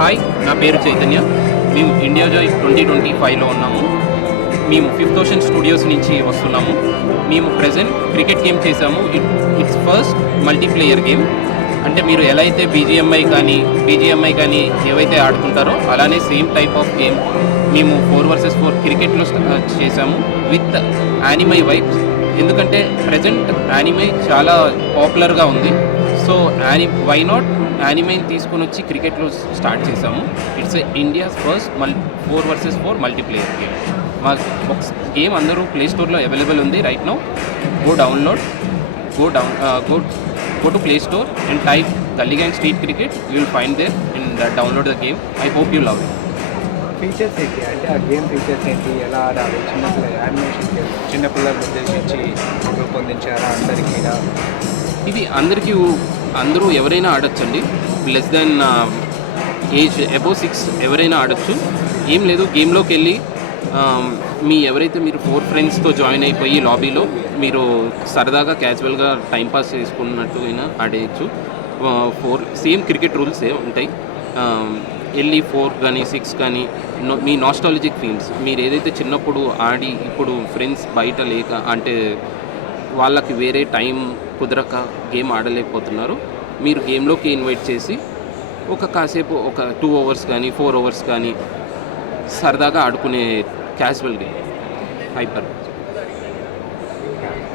Hi నా పేరు చైతన్య. మేము ఇండియా జాయ్ ట్వంటీ ట్వంటీ ఫైవ్లో ఉన్నాము. మేము ఫిఫ్త్ ఓషన్ స్టూడియోస్ నుంచి వస్తున్నాము. మేము ప్రజెంట్ క్రికెట్ గేమ్ చేసాము it it's first multiplayer game. అంటే మీరు ఎలా అయితే బీజిఎంఐ కానీ బీజిఎంఐ కానీ ఏవైతే ఆడుకుంటారో అలానే సేమ్ టైప్ ఆఫ్ గేమ్ మేము ఫోర్ వర్సెస్ ఫోర్ క్రికెట్లో చేసాము విత్ యానిమై వైబ్స్. ఎందుకంటే ప్రజెంట్ యానిమై చాలా పాపులర్గా ఉంది. So any why not anime తీసుకొని వచ్చి క్రికెట్లో స్టార్ట్ చేసాము ఇట్స్ ఇండియాస్ ఫస్ట్ మల్ four versus four multiplayer game మా ఒక గేమ్ అందరూ ప్లే స్టోర్లో అవైలబుల్ ఉంది right now go download go down go go to play store and type Gully gang street cricket you will find there and download the game I hope you love it features ఏంటి? అంటే ఆ game features ఏంటి? ఎలా ఆడాలి? చిన్నపిల్లల animation చిన్నపిల్లలను ఉద్దేశించి రూపొందించారా? అందరికీ ఇది అందరికీ అందరూ ఎవరైనా ఆడొచ్చండి. Less then age above six ఎవరైనా ఆడొచ్చు. ఏం లేదు గేమ్లోకి వెళ్ళి మీ ఎవరైతే మీరు ఫోర్ ఫ్రెండ్స్తో జాయిన్ అయిపోయి లాబీలో మీరు సరదాగా క్యాజువల్గా టైంపాస్ చేసుకున్నట్టు అయినా ఆడేయచ్చు. ఫోర్ సేమ్ క్రికెట్ రూల్స్ ఏ ఉంటాయి వెళ్ళి ఫోర్ కానీ సిక్స్ కానీ మీ నాస్టాలజిక్ ఫీల్డ్స్ మీరు ఏదైతే చిన్నప్పుడు ఆడి ఇప్పుడు ఫ్రెండ్స్ బయట లేక అంటే వాళ్ళకి వేరే టైం కుదరక గేమ్ ఆడలేకపోతున్నారు. మీరు గేమ్లోకి ఇన్వైట్ చేసి ఒక కాసేపు ఒక టూ అవర్స్ కానీ ఫోర్ అవర్స్ కానీ సరదాగా ఆడుకునే క్యాజువల్ గేమ్. హైపర్.